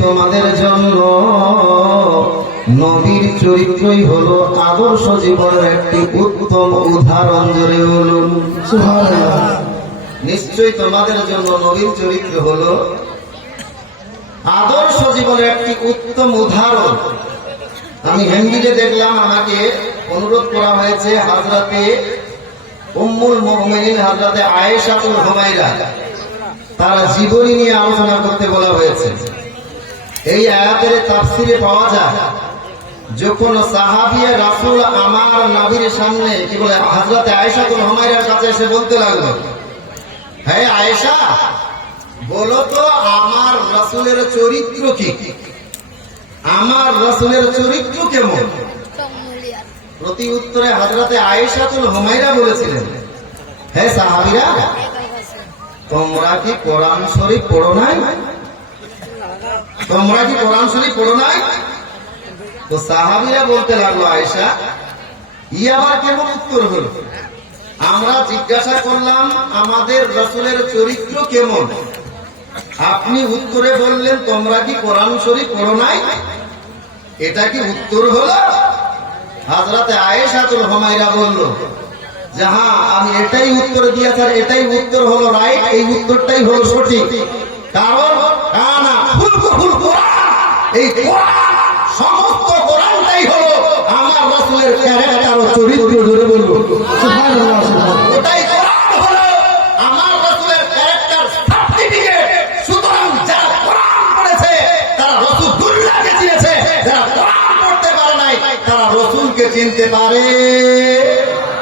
তোমাদের জন্য নবীর চরিত্রই হলো আদর্শ জীবনের একটি উত্তম উদাহরণ। জোরে বলুন সুবহানাল্লাহ। নিশ্চয়ই তোমাদের জন্য নবীর চরিত্র হলো আদর্শ জীবনের একটি উত্তম উদাহরণ। আমি হেন্ডিতে দেখলাম, আমাকে অনুরোধ করা হয়েছে হযরতে উম্মুল মুমিনিন হযরতে আয়েশাতুল হুমায়রা তার জীবনী নিয়ে আলোচনা করতে বলা হয়েছে। এই আয়াতের তাফসিরে পাওয়া যায়, যখন সাহাবিয়ে রাসূল আমার নবীর সামনে কি বলে হযরতে আয়েশাতুল হুমায়রার কাছে এসে বলতে লাগলো, হে আয়েশা, বলো তো আমার রাসূলের চরিত্র কি, আমার রাসূলের চরিত্র কেমন? প্রতি উত্তরে হযরতে আয়েশাতুল হুমায়রা বলেছিলেন, হে সাহাবীরা, তোমরা কি কোরআন শরীফ পড়ো নাই? তোমরা কি কোরআন শরীফ পড়ো নাই? তো সাহাবীরা বলতে লাগলো, আয়েশা, ই আবার কেমন উত্তর হলো? আমরা জিজ্ঞাসা করলাম আমাদের রাসূলের চরিত্র কেমন, আপনি উত্তরে বললেন তোমরা কি কোরআন শরীফ পড়ো নাই? এটা কি উত্তর হলো? হযরতে আয়েশাতুল হুমায়রা বলল, যে হ্যাঁ, আমি এটাই উত্তর দিয়েছি, আর এটাই উত্তর হলো রাইট, এই উত্তরটাই হলো সঠিক। কারণ এই কোরআন, সমস্ত কোরআনটাই হলো আমার রাসূলের ক্যারেক্টার ও চরিত্র। ধরে বলবো সুবহানাল্লাহ। ওটাই কোরআন হলো আমার রাসূলের ক্যারেক্টার সার্টিফিকেট। সুতরাং যারা কোরআন পড়েছে তারা রাসূলুল্লাহকে চিনেছে, যারা কোরআন পড়তে পারে নাই তারা রাসূলকে চিনতে পারে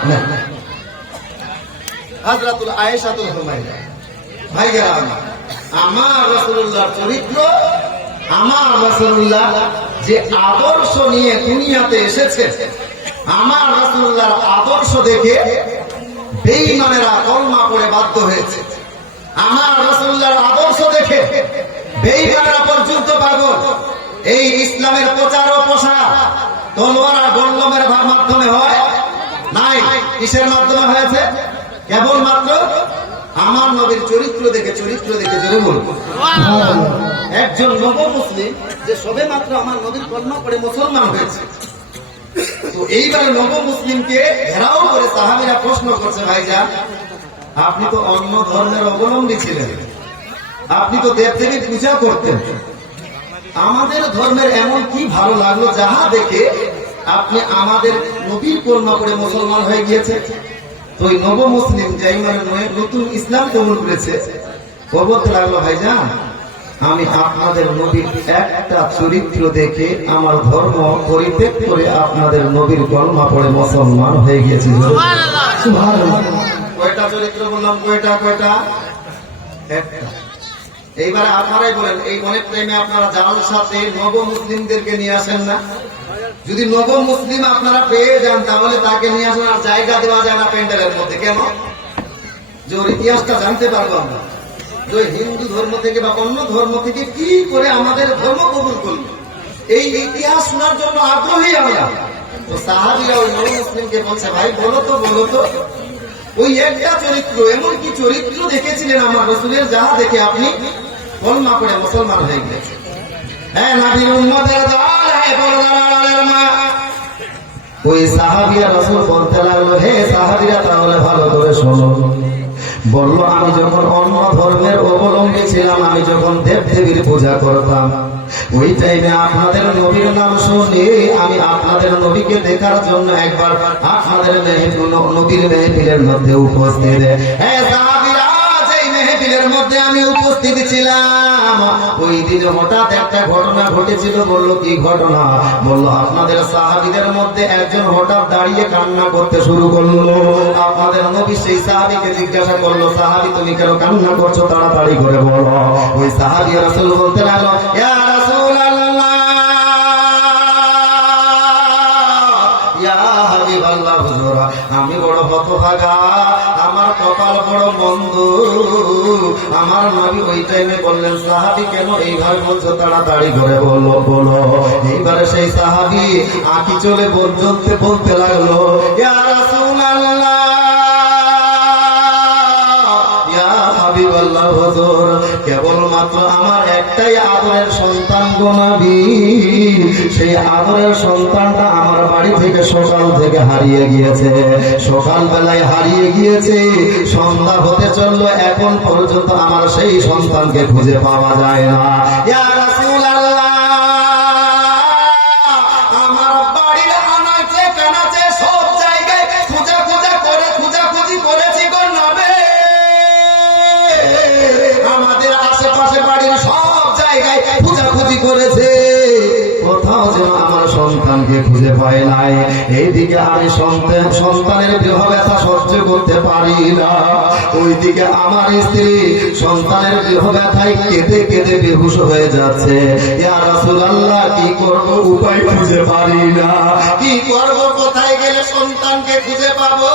না। হযরতুল আয়েশাতুল হুমায়রা, ভাইয়েরা, আমার রাসূলুল্লাহর চরিত্র, আমার রাসূলুল্লাহ যে আদর্শ নিয়ে দুনিয়াতে এসেছে, আমার রাসূলুল্লাহর আদর্শ দেখে বেঈমানেরা কলমা পড়ে বাধ্য হয়েছে। আমার রাসূলুল্লাহর আদর্শ দেখে বেঈমানেরা পর্যন্ত পাগল। এই ইসলামের প্রচার ও প্রসার তলোয়ার আর গল্লমের মাধ্যমে হয় নাই, কিসের মাধ্যমে হয়েছে? কেবলমাত্র আমার নবীর চরিত্র দেখে। জোরে বলুন। একজন নব মুসলিম যে সবে মাত্র আমার নবীর কলমা পড়ে মুসলমান হয়েছে, তো এইবার নব মুসলিমকে ঘেরাও করে সাহাবীরা প্রশ্ন করছে, ভাইজান, আপনি তো অন্য ধর্মের অবলম্বী ছিলেন, আপনি তো দেবদেবীর পূজা করতেন, আমাদের ধর্মের এমন কি ভালো লাগলো যাহা দেখে আপনি আমাদের নবীর কলমা পড়ে মুসলমান হয়ে গিয়েছে? তো ওই নব মুসলিম যাই মানে নতুন ইসলাম কবুল করেছে, বলতে লাগলো, ভাইজান, আমি আপনাদের নবীর একটা চরিত্র দেখে আমার ধর্ম পরিত্যাগ করে আপনাদের নবীর কলমা পড়ে মুসলমান হয়ে গিয়েছি। সুবহানাল্লাহ। কয়টা চরিত্র বললাম? কয়টা? একটা। এইবারে আপনারাই বলেন, এই অনেক টাইমে আপনারা জালসাতে নব মুসলিমদেরকে নিয়ে আসেন না? যদি নব মুসলিম আপনারা পেয়ে যান তাহলে তাকে নিয়ে আসেন, আর জায়গা দেওয়া যায় না প্যান্ডেলের মধ্যে। কেন? যে ওর ইতিহাসটা জানতে পারবো আমরা, যে হিন্দু ধর্ম থেকে বা অন্য ধর্ম থেকে কি করে আমাদের ধর্ম কবুল করল, এই ইতিহাস শোনার জন্য আগ্রহী আমরা। তো সাহাবীরা ওই নব মুসলিমকে বলছে, ভাই বলো তো ওই একটা চরিত্র, এমন কি চরিত্র দেখেছিলেন আমার রাসূলের যাহা দেখে আপনি কলমা পড়ে মুসলমান হয়ে গেছেন? হ্যাঁ, নবীর উম্মতের দল, হে পরদার মা। ওই সাহাবীরা রাসূল বলতে লাগলো, হে সাহাবীরা, তাহলে ভালো করে শোনো। বললো, আমি যখন অন্য ধর্মের অবলম্বী ছিলাম, আমি যখন দেবদেবীর পূজা করতাম, ওই টাইমে আপনাদের নবীর নাম শুনে আমি আপনাদের নবীকে দেখার জন্য একবার আপনাদের নবীর মেহফিলের মধ্যে উপস্থিত। হ্যাঁ সাহাবীরা, যেই মেহফিলের মধ্যে আমি উপস্থিত ছিলাম, ওই দিন হঠাৎ একটা ঘটনা ঘটেছিল। বললো, কি ঘটনা? বললো, আপনাদের সাহাবীদের মধ্যে একজন হঠাৎ দাঁড়িয়ে কান্না করতে শুরু করলো। আপনাদের নবী সেই সাহাবীকে জিজ্ঞাসা করলো, সাহাবী, তুমি কেন কান্না করছো? তাড়াতাড়ি করে বলো। ওই সাহাবী রাসূল বলতে লাগলো, ইয়া রাসূলুল্লাহ, ইয়া হাবিবাল্লাহ, হুজুর, আমি বড় হতভাগা, আমার কপাল বড় মন্দ। আমার নবী ওই টাইমে বললেন, সাহাবী কেন এইভাবে বলছো? তাড়াতাড়ি করে বলো। এইবারে সেই সাহাবী আঁকি চলে বলতে লাগলো, ইয়া রাসূলুল্লাহ, ইয়া হাবিবাল্লাহ, হুজুর, কেবলমাত্র আমার একটাই আদরের সন্তান গো নবী, সেই আদরের সন্তানটা আমার বাড়ি থেকে সকাল থেকে হারিয়ে গিয়েছে, সকাল বেলায় হারিয়ে গিয়েছে, সন্ধ্যা হতে চললো, এখন পর্যন্ত আমার সেই সন্তানকে খুঁজে পাওয়া যায় না। ইয়া রাসূলুল্লাহ, আমার বাড়ির আনাচে কানাচে সব জায়গায় খোঁজাখুঁজি করেছি গো নবী, আমাদের আশেপাশে বাড়ির সব জায়গায় খোঁজাখুঁজি করেছে, কোথাও যেন আমার সন্তানকে খুঁজে পায় নাই। এইদিকে আমি সন্তানের গৃহ ব্যথা সহ্য করতে পারি না, ওইদিকে আমার স্ত্রী সন্তানের গৃহ ব্যথায় কেঁদে কেঁদে বেহুশ হয়ে যাচ্ছে। ইয়া রাসূলুল্লাহ, কি করব, উপায় খুঁজে পারি না, কি করব, কোথায় গেলে সন্তানকে খুঁজে পাবো,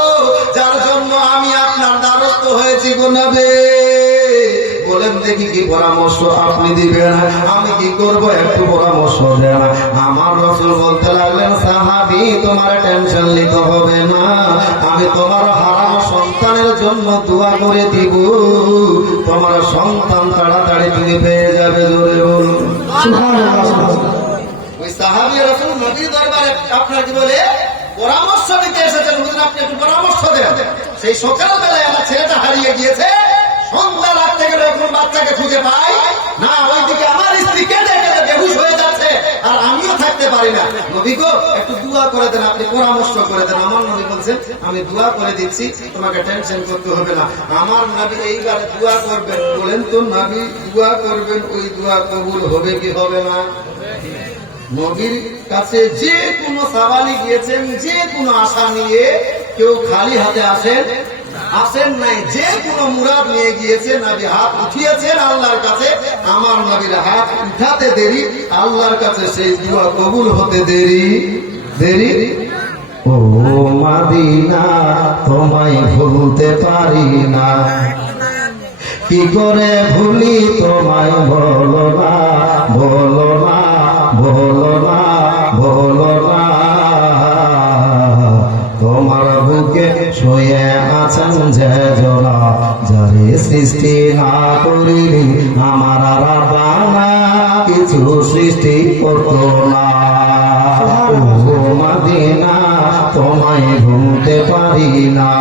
যার জন্য আমি আপনার দ্বারস্থ হয়েছি গো নবী। বলেন দেখি কি পরামর্শ আপনি দিবেন, আমি কি করব, একটু পরামর্শ দেন। আমার রাসূল বলতে লাগলেন, সাহাবী, তোমার টেনশন নিতে হবে না, আমি তোমার হারানো সন্তানের জন্য দোয়া করে দিব, তোমার সন্তান তাড়াতাড়ি তুমি পেয়ে যাবে। জোরে বলুন সুবহানাল্লাহ। ওই সাহাবী রাসূল নবীর দরবারে আপনাকে বলে পরামর্শ দিতে এসেছেন, হুজুর আপনি একটু পরামর্শ দেন। সেই সকালবেলায় আমার ছেলেটা হারিয়ে গিয়েছে, সন্ধ্যা লাগতে গেলে এখন বাচ্চাকে খুঁজে পাই না, ওইদিকে আমার স্ত্রী কেঁদে কেঁদে বেহুশ হয়ে যাচ্ছে, আর আমিও থাকতে পারি না। নবী গো, একটু দোয়া করে দেন, আপনি পরামর্শ করে দেন। আমার নবী বলছেন, আমি দোয়া করে দিচ্ছি, তোমাকে টেনশন করতে হবে না। আমার নবী এইবার দোয়া করবেন, বলেন তো নবী দোয়া করবেন, ওই দোয়া কবুল হবে কি হবে না? নবীর কাছে যে কোনো সওয়ালি গিয়েছেন, যে কোনো আশা নিয়ে, কেউ খালি হাতে আসেন নাই, যে কোনো মুরাদ নিয়ে গিয়েছে, নবী হাত উঠিয়েছেন আল্লাহর কাছে, আমার নবীর হাত উঠাতে দেরি, আল্লাহর কাছে সেই দোয়া কবুল হতে দেরি। ও মদিনা, তোমায় ভুলতে পারি না, কি করে ভুলি তোমায়, বলো না, বলো না, বলো না, বলো না। তোমার বুকে শুয়ে আছেন যে জনা, যারে সৃষ্টি না করিলি আমার রাব্বানা কিছু সৃষ্টি করতো না। ও মদিনা, তোমায় ভুলতে পারি না,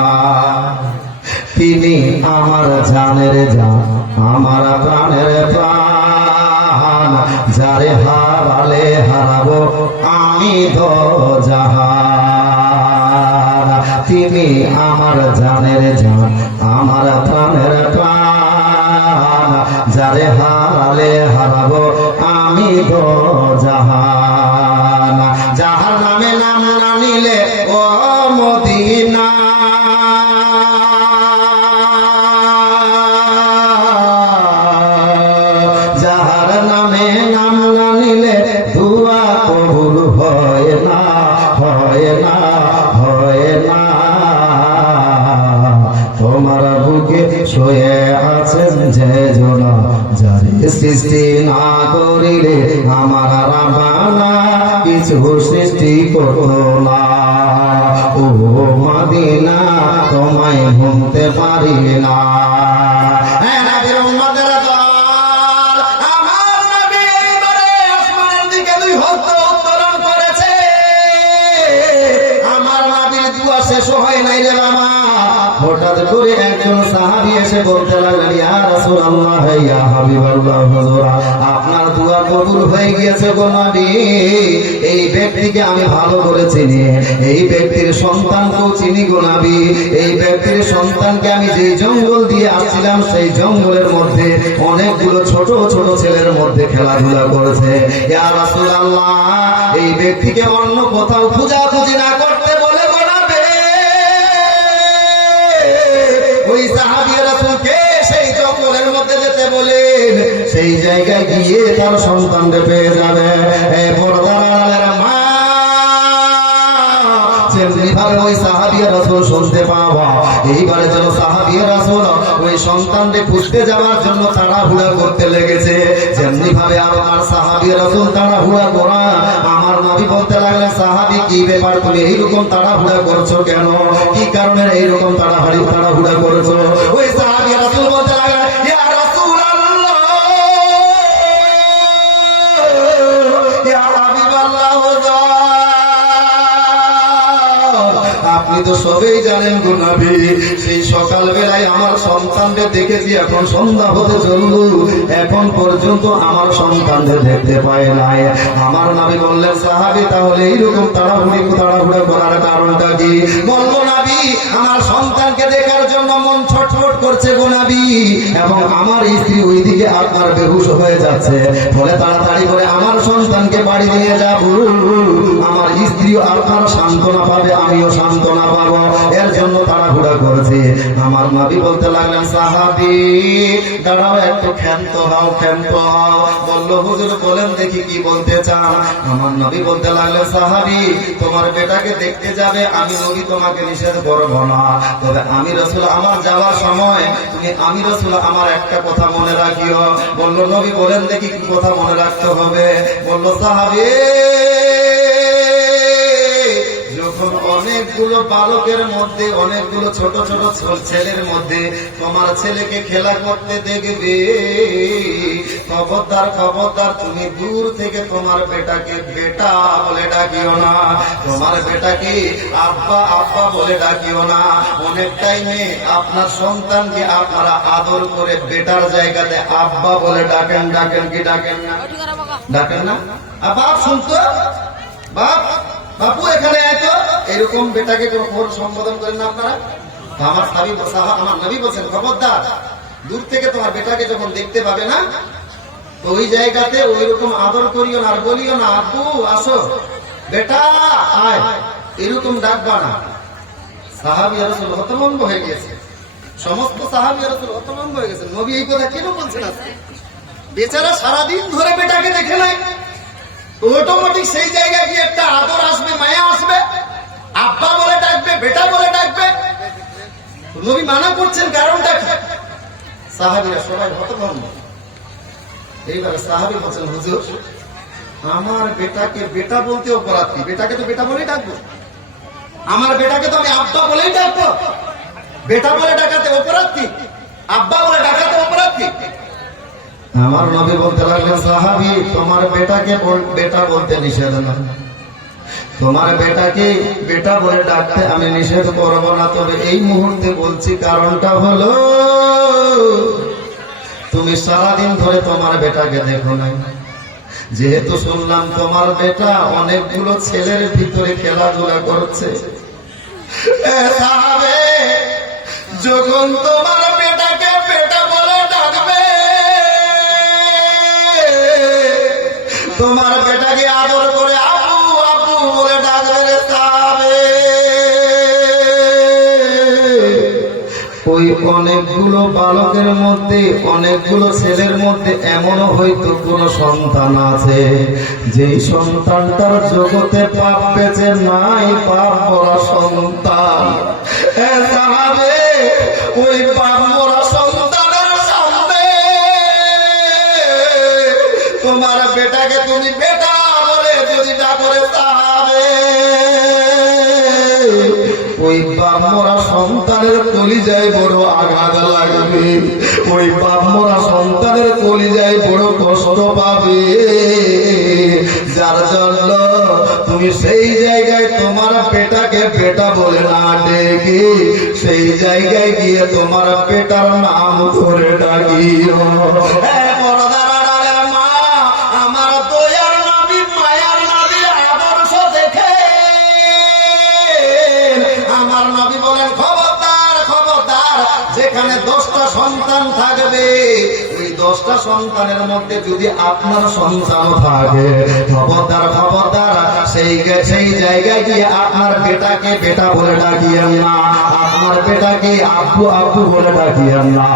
তিনি আমার জানের জান, আমার প্রাণের প্রাণ, যারে হারালে হারাবো আমি তো জাহান। তিনি আমার জানের জান, আমার প্রাণের প্রাণ, যারে হারালে হারাবো আমি তো জাহান। যাহার নামে নাম না নিলে ও মদিনা, যাহার নামে নাম না নিলে দোয়া কবুল হয় না, হয় না, হয় না। তোমার বুকে শুয়ে আছেন যে জনা, যারে সৃষ্টি না করিলে আমার রাব্বানা কিছু সৃষ্টি করতো না। ও মদিনা, তোমায় ভুলতে পারি না। শেষ হয় নাই রে বাবা, হঠাৎ করে একজন সাহাবী এসে বলতে লাগলেন, ইয়া রাসূলুল্লাহ, ইয়া হাবিবাল্লাহ, হুজুর আপনার দোয়া কবুল হয়ে গিয়েছে গো নবী। এই ব্যক্তিকে আমি ভালো করে চিনি, এই ব্যক্তির সন্তানকেও চিনি গো নবী। এই ব্যক্তির সন্তানকে আমি যে জঙ্গল দিয়ে আসছিলাম, সেই জঙ্গলের মধ্যে অনেকগুলো ছোট ছোট ছেলের মধ্যে খেলাধুলা করেছে। ইয়া রাসূলুল্লাহ, এই ব্যক্তিকে অন্য কোথাও খোঁজাখুঁজি না করতে বলে ওই সাহাবী রাসূলকে সেই জঙ্গলের মধ্যে যেতে বলেন, সেই জায়গায় গিয়ে তার সন্তানকে পেয়ে যাবে। পর্দার মা যেমনিভাবে ওই সাহাবী রাসূল শুনতে পাওয়া, এইবারে যেন সাহাবী রাসূল ওই সন্তানকে খুঁজতে যাওয়ার জন্য তাড়াহুড়া করতে লেগেছে। যেমনি ভাবে আমার সাহাবী রাসূল তাড়াহুড়া করা, আমার নবী বলতে লাগলেন, সাহাবী কি ব্যাপার, তুমি এইরকম তাড়াহুড়া করছো কেন, কি কারণে এইরকম তাড়াহুড়া করছো? ওই সাহাবী রাসূল বলতে লাগলেন, ইয়া রাসূলুল্লাহ, আপনি তো সবেই জানেন গো নবী, সেই সকাল বেলায় আমার সন্তানকে দেখেছি, এখন সন্ধ্যা হতে চলল, এখন পর্যন্ত আমার সন্তানদের দেখতে পায় নাই। আমার নবী বললেন, সাহাবী তাহলে এইরকম তাড়াহুড়ো করার কারণটা কি? বলল, নবী আমার সন্তানকে দেখার জন্য মন ছটফট করছে গো নবী, এবং আমার স্ত্রী ওইদিকে আপনার বেহুশ হয়ে যাচ্ছে, ফলে তাড়াতাড়ি করে আমার সন্তানকে বাড়ি নিয়ে যাব, আমার স্ত্রীও আপনার সান্ত্বনা পাবে, আমিও সান্ত্বনা পাবো, এর জন্য তাড়াহুড়া করেছে। আমার নবী বলতে লাগলেন, সাহাবী দাঁড়াও, একটু ক্ষান্ত হও, ক্ষান্ত হও। বলল, হুজুর বলেন দেখি কি বলতে চান? আমার নবী বলতে লাগলেন, সাহাবী তোমার বেটাকে দেখতে যাবে, আমি নবী তোমাকে নিষেধ করবো না, তবে আমি রাসূল আমার যাওয়ার সময় তুমি আমি রাসূল আমার একটা কথা মনে রাখিও। বলল, নবী বলেন দেখি কি কথা মনে রাখতে হবে? বলল, সাহাবী যখন অনেকগুলো বালকের মধ্যে, অনেকগুলো ছোট ছোট ছেলের মধ্যে তোমার ছেলেকে খেলা করতে দেখবে, খবরদার খবরদার তুমি দূর থেকে তোমার বেটাকে বেটা বলে ডাকিও না, তোমার বেটাকে আব্বা আব্বা বলে ডাকিও না। অনেক টাইমে আপনার সন্তানকে আপনারা আদর করে বেটার জায়গাতে আব্বা বলে ডাকেন, ডাকেন কি ডাকেন না? ডাকেন না? বাপ শুনতো, বাপ বাপু এখানে আয়তো, এরকম বেটাকে কোনো সম্বোধন করেন না আপনারা? আমার নবী বলছেন, খবরদার দূর থেকে তোমার বেটাকে যখন দেখতে পাবে না, ওই জায়গাতে ওই রকম আদর করিও না, আর বলিও না আব্বু আসো, বেটা আয়, এরকম ডাকবা না। সাহাবী রাসূল হতভম্ব হয়ে গেছে, সমস্ত সাহাবী রাসূল হতভম্ব হয়ে গেছে। নবী এই কথা কেন বলছেন আজকে? বেচারা সারাদিন ধরে বেটাকে দেখে নাই, অটোমেটিক সেই জায়গায় গিয়ে একটা আদর আসবে, মায়া আসবে, আব্বা বলে ডাকবে, বেটা বলে ডাকবে। নবী মানা করছেন, কারণটা কি? সাহাবীরা সবাই হতভম্ব। এইবার সাহাবী বলছেন, হুজুর আমার বেটাকে বেটা বলতে অপরাধ কি? বেটাকে তো বেটা বলেই ডাকবো, আমার বেটাকে তো আমি আব্বা বলেই ডাকবো, বেটা বলে ডাকাতে অপরাধ কি? আব্বা বলে ডাকাতে অপরাধ কি? আমার নবী বলতে লাগলেন, সাহাবী তোমার বেটাকে বেটা বলতে নিষেধ না, তোমার বেটাকে বেটা বলে ডাকতে আমি নিষেধ করবো না, তবে এই মুহূর্তে বলছি কারণটা হলো তুমি সারাদিন ধরে তোমার বেটাকে দেখো নাই, যেহেতু শুনলাম তোমার বেটা অনেকগুলো ছেলের ভিতরে খেলাধুলা করছে, যখন তোমার বেটাকে বেটা বলে ডাকবে, তোমার বেটাকে আদর করে আপু আপু বলে ডাকবে রে সাহাবে, ওই অনেকগুলো বালকের মধ্যে, অনেকগুলো ছেলের মধ্যে এমনও হয়তো কোন সন্তান আছে যেই সন্তানটার জগতে পাপ বেঁচে নাই, পাপ ভরা সন্তান। সাহাবে ওই পাপ ভরা সন্তানের সামনে তোমার বেটাকে তুমি বেটা বলে যদি ডাকরে, সাহাবে ওই পাপ মরা সন্তানের কলিজায় বড় আঘাত লাগবে, ওই পাপ মরা সন্তানের কলিজায় বড় কষ্ট পাবে, যার জন্য তুমি সেই জায়গায় তোমার বেটাকে বেটা বলে না ডেকে সেই জায়গায় গিয়ে তোমার বেটার নাম করে ডাকিও। আমার দয়ার নবী মায়ার নবী আদর্শ দেখে আমার নবী বলেন, খবরদার খবরদার, যেখানে 10টা সন্তান থাকবে ওই 10টা সন্তানের মধ্যে যদি আপনার সন্তান থাকে, খবরদার খবরদার সেই জায়গায় গিয়ে আপনার বেটাকে বেটা বলে ডাকিয়েন না, আপনার বেটাকে আব্বু আব্বু বলে ডাকিয়েন না,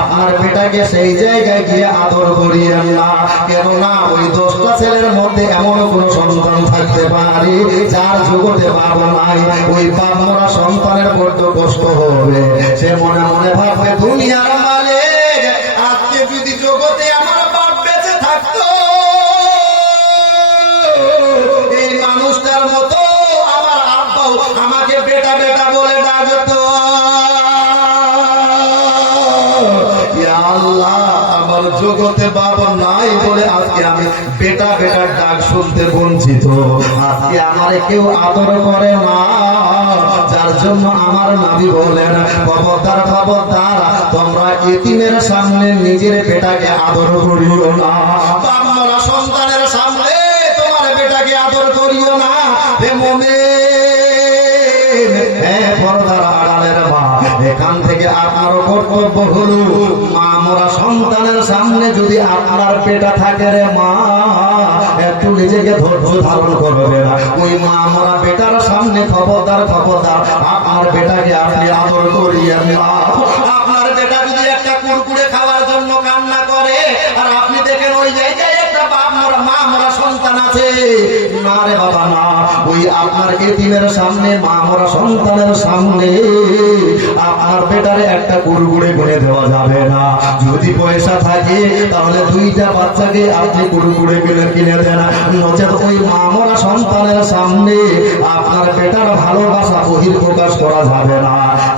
আপনার বেটাকে সেই জায়গায় গিয়ে আদর করিয়েন না। কেননা ওই 10টা ছেলের মধ্যে এমন কোন সন্তান থাকতে পারে যার জগতে বাপ নাই, ওই বাপ মরা সন্তানের বড্ড কষ্ট হবে, সে মনে মনে ভাববে দুনিয়ার মালিক আজকে যদি জগতে আমার বাপ বেঁচে থাকতো, এই মানুষটার মতো আমার আব্বাও আমাকে বেটা বেটা বলে ডাকতো। আল্লাহ আমার জগতে বাবা নাই বলে আজকে আমি বেটা বেটার ডাক শুনতে বঞ্চিত। আজকে আমারে কেউ আদর করে না, যার জন্য আমার নবী বলেন খবরদার খবরদার তোমরা এতিমের সামনে নিজের বেটাকে আদর করিও না। বাবা মারা সন্তানের সামনে তোমার বেটাকে আদর করিও না। হে মুমিন, হে পর্দার আড়ালের মা, এখান থেকে আপনার কর্তব্য হলো মা মরা সন্তানের সামনে যদি আপনার বেটা থাকে রে মা, একটু নিজেকে ধৈর্য ধারণ করবে না। ওই মা মরা বেটার সামনে খবরদার খবরদার আপনার বেটাকে আপনি আদর করিয়েন না। আপনার বেটা যদি একটা কুরকুরে খাওয়ার জন্য কান্না করে আর আপনি দেখেন ওই জায়গায় একটা বাপ মরা মা মরা সন্তান আছে, না রে বাবা না, ওই আপনার এতিমের সামনে মা মরা সন্তানের সামনে আপনার বেটারে একটা কুরকুরে কিনে দেওয়া যাবে না। যদি পয়সা থাকে তাহলে দুইটা বাচ্চাকে আপনি কুরকুরে কিনে দেন, নচেত ওই মা মরা সন্তানের সামনে আপনার বেটার ভালোবাসা বহিঃপ্রকাশ করা যাবে না।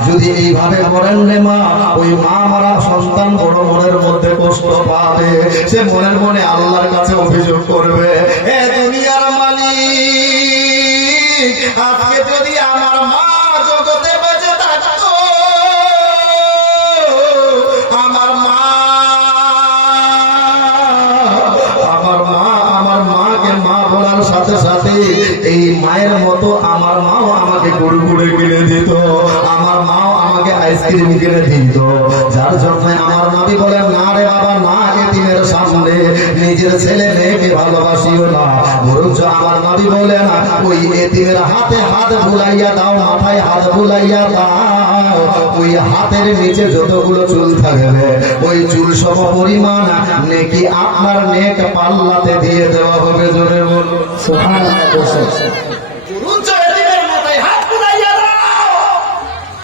যদি এইভাবে করেন রে মা, ওই মা মরা সন্তান বড় মনের মধ্যে কষ্ট পাবে, সে মনের মনে আল্লাহর কাছে অভিযোগ করবে, হে দুনিয়ার মালিক, আজকে যদি আমার মা জগতে বেঁচে থাকতো, আমার মাকে মা বলার সাথে সাথে এই মায়ের মতো আমার মাও আমাকে গরু গুড়ে কিনে দিত, আমার মাও আমাকে আইসক্রিম কিনে দিত। যার জন্য আমার নবী বলেন না রে বাবা না, এতিমের সামনে নিজের ছেলে মেয়েকে ভালোবাসিও না। বরঞ্চ আমার নবী বলেন ওই এতিমের হাতে হাত বুলাইয়া দাও, মাথায় হাত বুলাইয়া দাও, ওই হাতের নিচে যতগুলো চুল থাকবে ওই চুল সম পরিমাণ নেকি আপনার নেক পাল্লাতে দিয়ে দেওয়া হবে। জোরে বলুন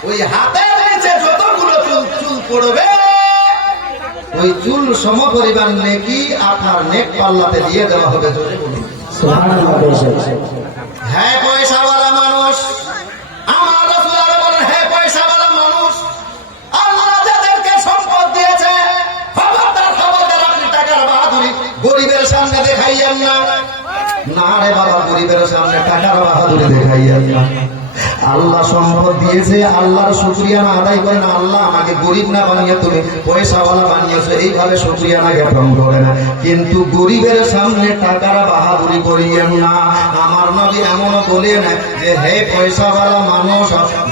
ওই হাতের নিচে যতগুলো চুল পড়বে ওই চুল সম পরিমাণ নেকি আপনার নেক পাল্লাতে দিয়ে দেওয়া হবে। জোরে বলুন হ্যাঁ পয়সাওয়ালা মানুষ, আমার রাসূল বলেন হ্যাঁ পয়সাওয়ালা মানুষ, আল্লাহ যাদেরকে সম্পদ দিয়েছে খবরদার খবরদার আপনি টাকার বাহাদুরি গরিবের সামনে দেখাইয়েন না। না রে বাবা, গরিবের সামনে টাকার বাহাদুরি দেখাইয়েন না। আল্লাহ সম্পদ দিয়েছে, আল্লাহর শুকরিয়া না আদায় করেন, আল্লাহ আমাকে গরিব না বানিয়ে তুমি পয়সাওয়ালা বানিয়েছো, এইভাবে শুকরিয়া না জ্ঞাপন করে না। কিন্তু গরিবের সামনে টাকার বাহাদুরি করিয়েন না। আমার নবী এমনও বলেন যে হে পয়সাওয়ালা মানুষ,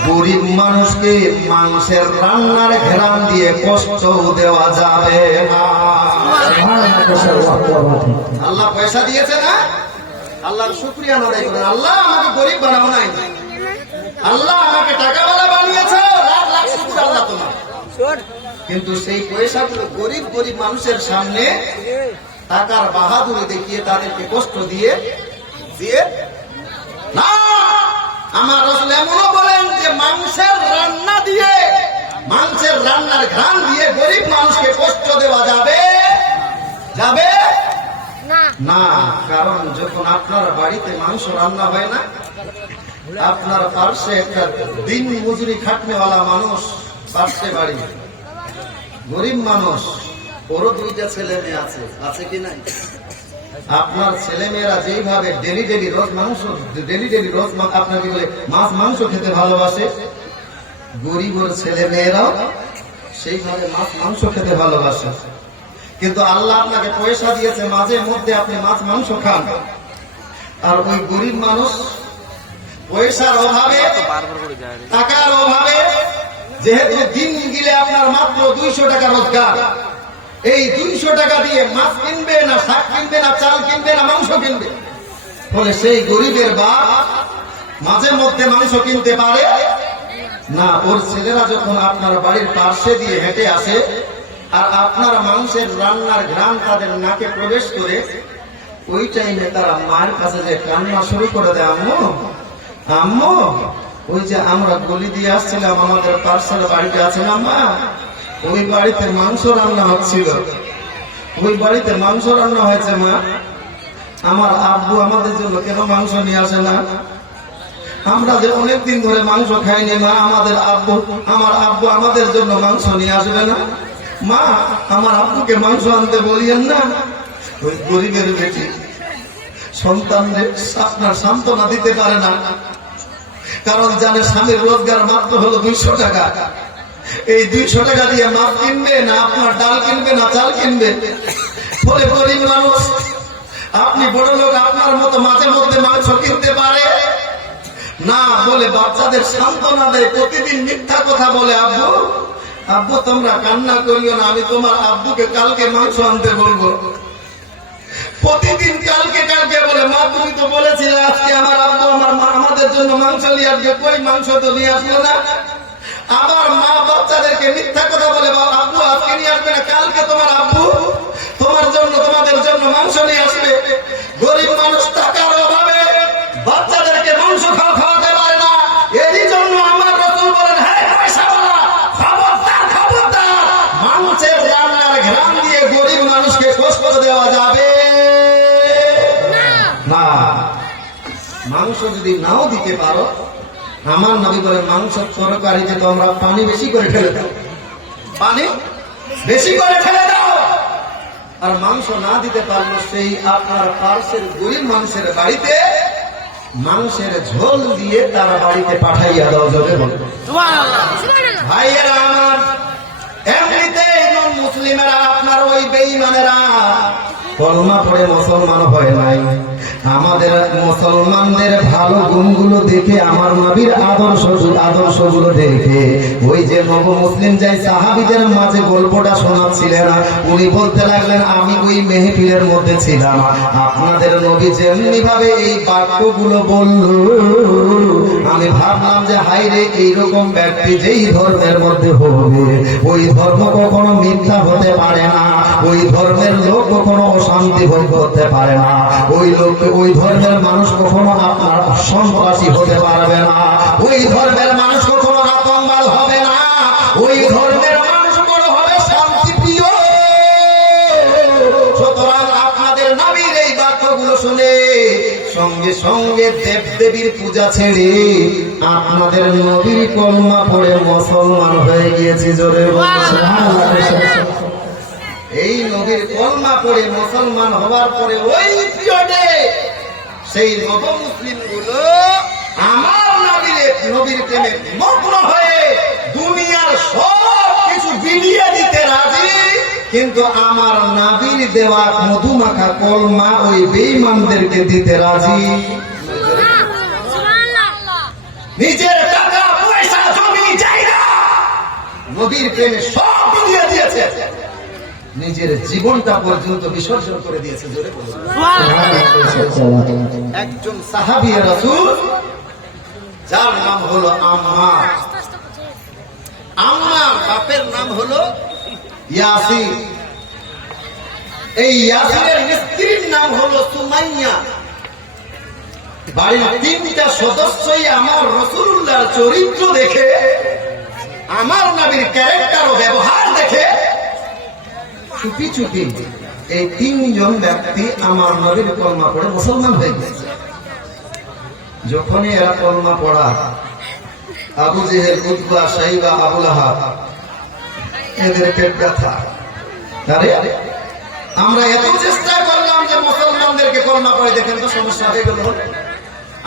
গরিব মানুষকে মাংসের রান্নার ঘেরান দিয়ে কষ্ট দেওয়া যাবে না। আল্লাহ পয়সা দিয়েছে না, আল্লাহর শুকরিয়া আদায় করেন। আল্লাহ আমাকে গরিব বানাবো নাই, আল্লাহ আমাকে টাকাওয়ালা বানিয়েছে, লাখ লাখ শুকর আল্লাহ তোমার। কিন্তু সেই পয়সাগুলো গরিব গরিব মানুষের সামনে টাকার বাহাদুরি দেখিয়ে তাদেরকে কষ্ট দিয়ে না। আমার রাসূল এমনও বলেন যে মাংসের রান্না দিয়ে, মাংসের রান্নার ঘ্রাণ দিয়ে গরিব মানুষকে কষ্ট দেওয়া যাবে না। কারণ যখন আপনার বাড়িতে মাংস রান্না হয় না, আপনার পার্শ্বে একটা দিন মজুরি খাটনেওয়ালা মানুষ পার্শ্বে বাড়ি, গরিব মানুষ, ওরও দুইটা ছেলে মেয়ে আছে কি নাই? আপনার ছেলে মেয়েরা যেইভাবে ডেলি ডেলি রোজ আপনাকে বলে মাছ মাংস খেতে ভালোবাসে, গরিবের ছেলে মেয়েরাও সেইভাবে মাছ মাংস খেতে ভালোবাসে। কিন্তু আল্লাহ আপনাকে পয়সা দিয়েছে, মাঝে মধ্যে আপনি মাছ মাংস খান, আর ওই গরিব মানুষ পয়সার অভাবে, টাকার অভাবে, যেহেতু দিন গেলে আপনার মাত্র 200 টাকা রোজগার, এই 200 টাকা দিয়ে মাছ কিনবে না, শাক কিনবে না, চাল কিনবে না, মাংস কিনবে। ফলে সেই গরিবের বাপ মাঝে মধ্যে মাংস কিনতে পারে না। ওর ছেলেরা যখন আপনার বাড়ির পাশে দিয়ে হেঁটে আসে আর আপনার মাংসের রান্নার ঘ্রাণ তাদের নাকে প্রবেশ করে, ওই টাইমে তারা মায়ের কাছে যে কান্না শুরু করে দেয়, আম্মু আম্মু, ওই যে আমরা গলি দিয়ে আসছিলাম আমাদের পার্সেল বাড়িতে আছে না মা, ওই বাড়িতে মাংস রান্না হচ্ছিল, ওই বাড়িতে মাংস রান্না হয়েছে মা, আমার আব্বু আমাদের জন্য কেন মাংস নিয়ে আসে না? আমরা যে অনেকদিন ধরে মাংস খাইনি মা, আমার আব্বু আমাদের জন্য মাংস নিয়ে আসবে না? মা আমার আব্বুকে মাংস আনতে বলিয়েন না। ওই গরিবের বেটি সন্তানদের আপনার সান্ত্বনা দিতে পারে না, কারণ জানে স্বামীর রোজগার মাত্র হলো 200 টাকা। এই 200 টাকা দিয়ে মাছ কিনবে না, আপনার ডাল কিনবে না, চাল কিনবে। ফলে গরিব মানুষ, আপনি বড় লোক, আপনার মতো মাঝে মধ্যে মাংস কিনতে পারে না বলে বাচ্চাদের সান্ত্বনা দেয়। প্রতিদিন মিথ্যা কথা বলে, আব্বু আব্বু তোমরা কান্না করিও না, আমি তোমার আব্বুকে কালকে মাংস আনতে বলবো। প্রতিদিন কালকে কালকে বলে, মা তুমি তো বলেছিলে আজকে আমার আব্বু আমার মা আমাদের জন্য মাংস নিয়ে আসবে, কই মাংস তো নিয়ে আসলো না। আবার মা বাচ্চাদেরকে মিথ্যা কথা বলে, বাবা আব্বু আজকে নিয়ে আসবে না, কালকে তোমার আব্বু তোমার জন্য তোমাদের জন্য মাংস নিয়ে আসবে। গরিব মানুষ টাকার অভাবে বাচ্চাদেরকে মাংস খাওয়াতে পারে না। এরই জন্য আমার রাসূল বলেন, হ্যাঁ পয়সাওয়ালা খবরদার খবরদার, মাংসের রান্নার ঘ্রাণ দিয়ে গরিব মানুষকে কষ্ট দেওয়া যাবে না। মাংস যদি নাও দিতে পারো, আমার নবী বলে মাংস তরকারিতে তোমরা পানি বেশি করে ঢেলে দাও, পানি বেশি করে ঢেলে দাও। আর মাংস না দিতে পারলো সেই আপনার পার্শ্বের গরিব মানুষের বাড়িতে মাংসের ঝোল দিয়ে তারা বাড়িতে পাঠাইয়া দাও। যাবে বলবো ভাইয়েরা আমার, এমনিতেই নন মুসলিমেরা আপনার ওই বেঈমানেরা কলমা পড়ে মুসলমান হয় নাই। আমাদের মুসলমানদের ভালো গুণগুলো দেখে, আমার নবীর আদর্শগুলো দেখে, ওই যে নব মুসলিম যাই সাহাবীদের মাঝে গল্পটা শোনাচ্ছিলেন, উনি বলতে লাগলেন আমি ওই মেহফিলের মধ্যে ছিলাম, আপনাদের নবী যেমনি ভাবে এই বাক্যগুলো বলল, আমি ভাবলাম যে হাইরে এইরকম ব্যক্তি যেই ধর্মের মধ্যে হবে, ওই ধর্ম কখনো মিথ্যা হতে পারে না, ওই ধর্মের লোক কখনো অশান্তি ভোগ করতে পারে না, ওই ধর্মের মানুষ কখনো আপনার সন্ত্রাসী হতে পারবে না, ওই ধর্মের মানুষ কখনো আতঙ্কবাদ হবে না, ওই ধর্মের মানুষ বড় হবে শান্তিপ্রিয়। সুতরাং আপনাদের নবীর এই বাক্যগুলো শুনে সঙ্গে সঙ্গে দেবদেবীর পূজা ছেড়ে আপনাদের নবীর কলমা পড়ে মুসলমান হয়ে গিয়েছে। জোরে এই নবীর কলমা পড়ে মুসলমান হওয়ার পরে ওই পিরিয়ডে সেই নব মুসলিম গুলো আমার নবীর প্রেমে মগ্ন হয়ে দুনিয়ার সব কিছু বিলিয়ে দিতে রাজি, কিন্তু আমার নবীর দেওয়া মধুমাখা কলমা ওই বেঈমানদেরকে দিতে রাজি। নিজের টাকা পয়সা জমি জায়গা নবীর প্রেমে সব বিলিয়ে দিয়েছে, নিজের জীবনটা পর্যন্ত বিসর্জন করে দিয়েছে। জোরে বলুন। একজন সাহাবী রাসূল যার নাম হলো আম্মার, আম্মার বাপের নাম হলো ইয়াসির, এই ইয়াসিরের স্ত্রীর নাম হলো সুমাইয়া। বাড়ির 3টা সদস্যই আমার রাসূলুল্লাহর চরিত্র দেখে, আমার নবীর ক্যারেক্টার ও ব্যবহার দেখে চুপি চুপি এই 3জন ব্যক্তি আমার নবীর কলমা পড়ে মুসলমান হয়ে গেছে। যখনই এরা কলমা পড়া, আবু জেহেল, উতবা, সাইবা, আবু লাহাব এদের পেট ব্যথা। আরে আমরা এত চেষ্টা করলাম যে মুসলমানদেরকে কলমা পড়ে, দেখেন তো সমস্যা হয়ে গেল।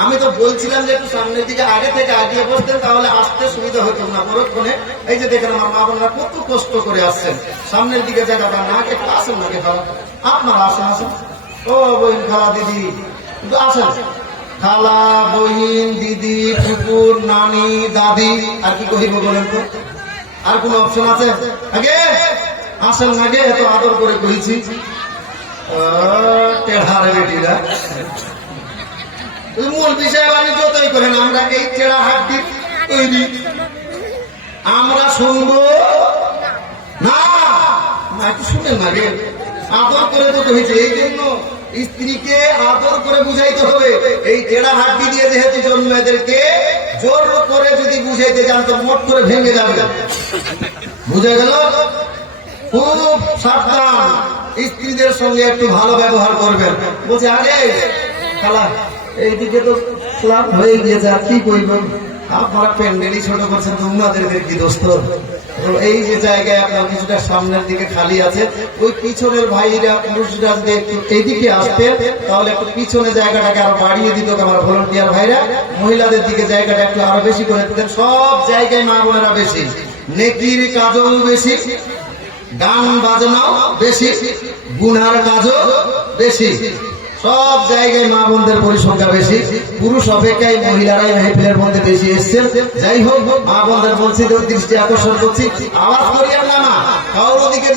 আমি তো বলছিলাম যে একটু সামনের দিকে আগে থেকে আগিয়ে বসতেন, তাহলে আসতে সুবিধা হতো না পরক্ষণে। এই যে দেখেন আমার মা বোনরা কত কষ্ট করে আসছেন, সামনের দিকে জায়গাটা না কেটে আসেন না কেটে আপনারা আসেন আসেন। ও বহিন, খালা, দিদি আসেন, খালা, বহিন, দিদি, কুকুর, নানি, দাদি, আর কি কহিব বলেন তো? আর কোন অপশন আছে? আগে আসেন, আগে এত আদর করে কইছি। টেঢ়ারে বেটিরা মূল বিষয় আমি যতই করেন, আমরা এই টেড়া হাড্ডির তৈরি, আমরা শুনবো না। একটু শুনেন না রে, আদর করে তো হয়েছে, এই জন্য স্ত্রীকে আদর করে বুঝাইতে হবে। এই টেড়া হাড্ডি দিয়ে যেহেতু জন্ম, এদেরকে জোর করে যদি বুঝাইতে যান তো মোট করে ভেঙে যাবে। বুঝে গেল? খুব সাবধান, স্ত্রীদের সঙ্গে একটু ভালো ব্যবহার করবেন। বলছে আরে খালা এইদিকে তো ক্লাব হয়ে গিয়েছে, আর কি কইব, আপনারা প্যান্ডেলই ছোট করছেন, তোমাদেরকে কি দোস্ত। তো এই যে জায়গায় আপনার কিছুটা সামনের দিকে খালি আছে, ওই পিছনের ভাইরা পুরুষরা যদি একটু এইদিকে আসতেন তাহলে একটু পিছনে জায়গাটাকে আরো বাড়িয়ে দিত আমার ভলান্টিয়ার ভাইরা, মহিলাদের দিকে জায়গাটা একটু আরো বেশি করে দিতেন। সব জায়গায় মা বোনেরা বেশি, নেকির কাজও বেশি, গান বাজনাও বেশি, গুনার কাজও বেশি, সব জায়গায় মা বোনদের পরিসংখ্যা বেশি, পুরুষ অপেক্ষায় মহিলারাই মেহফিলের মধ্যে বেশি এসছেন। যাই হোক, মা বোনদের বলছি, দৃষ্টি আকর্ষণ করছি, আওয়াজ করিয়া না, কারোর দিকে